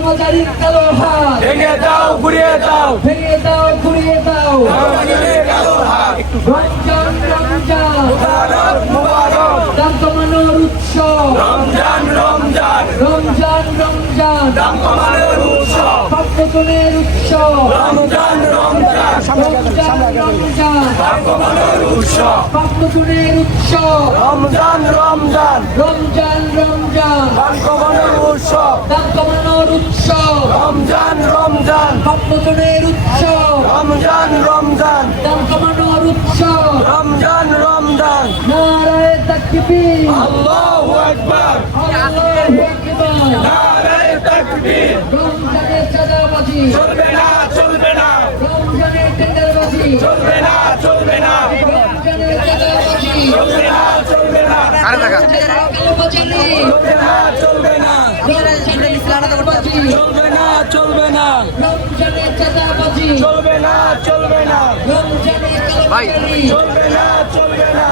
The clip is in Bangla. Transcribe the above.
কালোবাজারির কালো হাত ভেঙে দাও ঘুরিয়ে দাও ভেঙে দাও ঘুরিয়ে দাও রমজান রমজান মুবারক দাম কমানোর উৎসব রমজান রমজান রমজান রমজান দাম কমানোর উৎসব পাঠ্যক্রমের উৎসব রমজান রমজান রমজান রমজান দাম কমানোর উৎসব পাঠ্যক্রমের উৎসব রমজান রমজান রমজান রমজান দাম কমানোর উৎসব দাম কমানোর উৎসব রমজান রমজান পাঠ্যক্রমের উৎসব রমজান রমজান দাম কমানোর উৎসব রমজান রমজান নারায়ে তাকবীর আল্লাহু আকবার আল্লাহু আকবার নারায়ে তাকবীর রমজানের চাঁদাবাজি চলবে না চলবে না রমজানের টেন্ডারবাজি চলবে না চলবে না রমজানের চাঁদাবাজি চলবে না চলবে না রমজানের কালোবাজারি চলবে না চলবে না রমজানের চাঁদাবাজি চলবে না চলবে না রমজানের চাঁদাবাজি চলবে না চলবে না রমজানের কালোবাজারি চলবে না চলবে না